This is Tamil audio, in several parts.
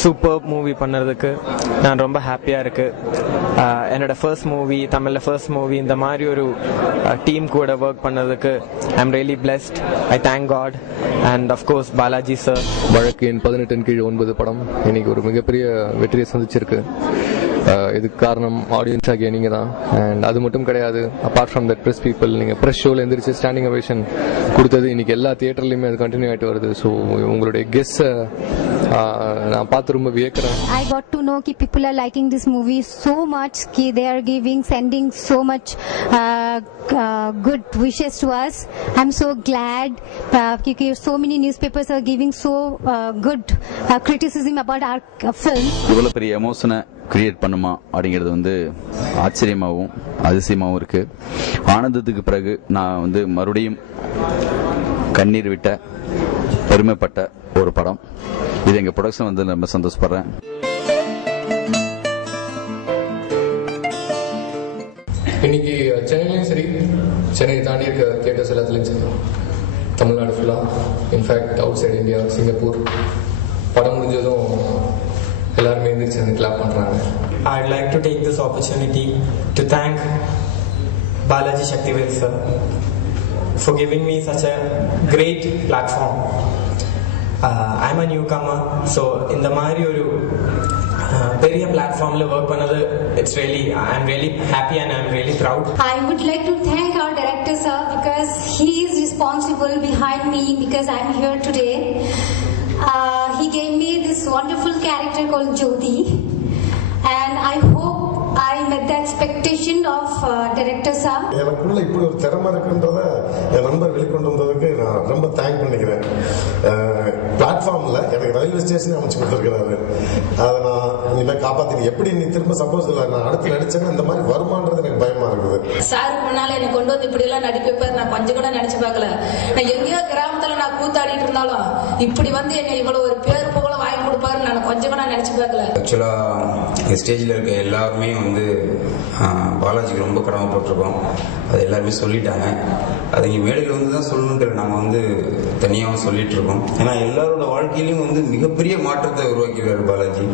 சூப்பர் மூவி பண்ணுறதுக்கு நான் ரொம்ப ஹாப்பியாக இருக்குது. என்னோட ஃபர்ஸ்ட் மூவி, தமிழில் ஃபர்ஸ்ட் மூவி, இந்த மாதிரி ஒரு டீம் கூட ஒர்க் பண்ணதுக்கு I am really blessed. I thank God and of course Balaji sir. வழக்கு எண் 18-9 படம் இன்னைக்கு ஒரு மிகப்பெரிய வெற்றியை சந்திச்சிருக்கு. இதுக்கு காரணம் ஆடியன்ஸ் ஆகிய நீங்கள் தான். அண்ட் அது மட்டும் கிடையாது, apart from that press people, நீங்கள் ப்ரெஸ் ஷோவில் எந்திரிச்சு ஸ்டாண்டிங் அவேஷன் கொடுத்தது இன்னைக்கு எல்லா தியேட்டர்லையுமே அது கண்டினியூ ஆகிட்டு வருது. ஸோ உங்களுடைய கெஸ்ஸை நான் பார்த்து ரொம்ப வியக்கிறேன். I got to know that people are liking this movie so much. They are sending so much good wishes to us. I'm so glad. So many newspapers are giving so good criticism about our film. இவ்வளவு பெரிய எமோஷனை கிரியேட் பண்ணுமா அப்படிங்கிறது வந்து ஆச்சரியமாகவும் அதிசயமாகவும் இருக்கு. ஆனந்தத்துக்கு பிறகு நான் மறுபடியும் கண்ணீர் விட்ட பெருமைப்பட்ட ஒரு படம் இது. எங்க ப்ரொடக்ஷன் ரொம்ப சந்தோஷப்படுறேன். இன்னைக்கு சென்னையிலையும் சரி, சென்னையை தாண்டி இருக்க தியேட்டர்ஸ் எல்லாத்துலேயும் சரி, தமிழ்நாடு ஃபுல்லாக, in fact outside India, Singapore படம் முடிஞ்சதும் எல்லாருமே எந்திரிச்சு கிளாப் பண்ணுறாங்க. I'd like to take this opportunity to thank Balaji Shaktivel sir for giving me such a great platform. I'm a newcomer, so in the மாதிரி ஒரு பெரிய பிளாட்ஃபார்ம்ல ஒர்க் பண்ணது I'm really happy and I'm really proud. I would like to thank our director sir because he is responsible behind me because I'm here today. He gave me this wonderful character called Jyoti, and I hope I met the expectation of director sir. எனக்குள்ள இப்படி ஒரு திறமை இருக்குன்றத என் நண்பர் வெளிக்கொண்டு வந்ததுக்கு நான் ரொம்ப தேங்க் பண்ணிக்கிறேன். பிளாட்ஃபார்ம்ல எனக்கு ரயில்வே ஸ்டேஷன் அமைச்சு கொடுத்துருக்கிறாரு. அதை நான் இனிமேல் காப்பாற்றி எப்படி நீ திரும்ப சப்போஸ் இல்லை நான் அடுத்து நடிச்சேன்னா இந்த மாதிரி வருமானது எனக்கு பயமா இருக்குது. சார் முன்னால என்னை கொண்டு வந்து இப்படி எல்லாம் நடிக்க வைப்பார் நான் கொஞ்சம் கூட நினைச்சு பார்க்கல. நான் எங்கேயோ கிராமத்துல நான் கூத்தாடிட்டு இருந்தாலும் இப்படி என்னை இவ்வளவு ஒரு பேர் புகழ வாங்கி கொடுப்பாரு நான் கொஞ்சம் கூட நினைச்சு பார்க்கல. ஆக்சுவலா ஸ்டேஜ்ல இருக்க எல்லாருமே பாலாஜிக்கு ரொம்ப கடமைப்பட்டிருக்கோம். அது எல்லாருமே சொல்லிட்டாங்க. அது இங்கே மேடையில் தான் சொல்லணுன்ற நாங்கள் தனியாக சொல்லிட்டு இருக்கோம். ஏன்னா எல்லாரோட வாழ்க்கையிலையும் மிகப்பெரிய மாற்றத்தை உருவாக்கிறார் பாலாஜி.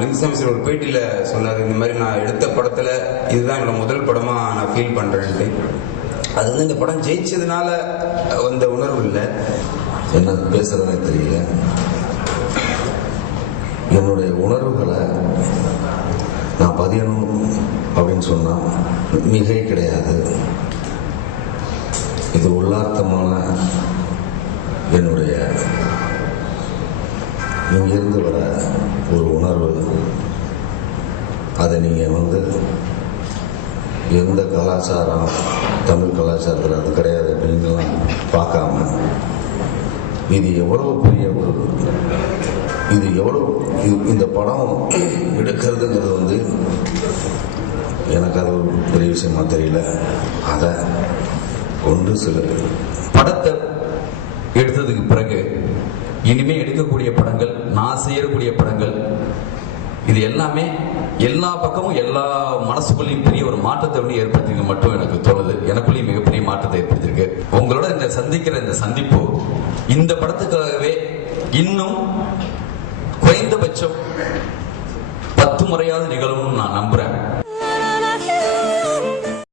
லிங்குசாமி சார் ஒரு பேட்டியில் சொன்னார், இந்த மாதிரி நான் எடுத்த படத்தில் இதுதான் என்னோட முதல் படமாக நான் ஃபீல் பண்ணுறேன்ட்டு. அது இந்த படம் ஜெயிச்சதுனால வந்த உணர்வு இல்லை. என்ன பேசுறதுனே தெரியல. என்னுடைய உணர்வுகளை நான் பதியணும் அப்படின்னு சொன்னா மிகை கிடையாது. இது உள்ளார்த்தமான என்னுடைய இங்கிருந்து வர ஒரு உணர்வு. அதை நீங்க எந்த கலாச்சாரம், தமிழ் கலாச்சாரத்தில் அது கிடையாது அப்படின்லாம் பார்க்காம இது எவ்வளவு பெரிய இந்த படம் எடுக்கிறதுங்கிறது எனக்கு அது ஒரு பெரிய விஷயமா தெரியல. அதை சில படத்தை எடுத்ததுக்கு பிறகு இனிமே எடுக்கக்கூடிய படங்கள், நான் செய்யக்கூடிய படங்கள், இது எல்லாமே எல்லா பக்கமும் எல்லா மனசுக்குள்ளேயும் பெரிய ஒரு மாற்றத்தை ஏற்படுத்திங்க மட்டும் எனக்கு தோணுது. எனக்குள்ளேயும் மிகப்பெரிய மாற்றத்தை ஏற்படுத்தியிருக்கு. உங்களோட இந்த சந்திக்கிற இந்த சந்திப்பு இந்த படத்துக்காகவே இன்னும் குறைந்தபட்சம் 10 முறையாவது நிகழும்னு நான் நம்புறேன்.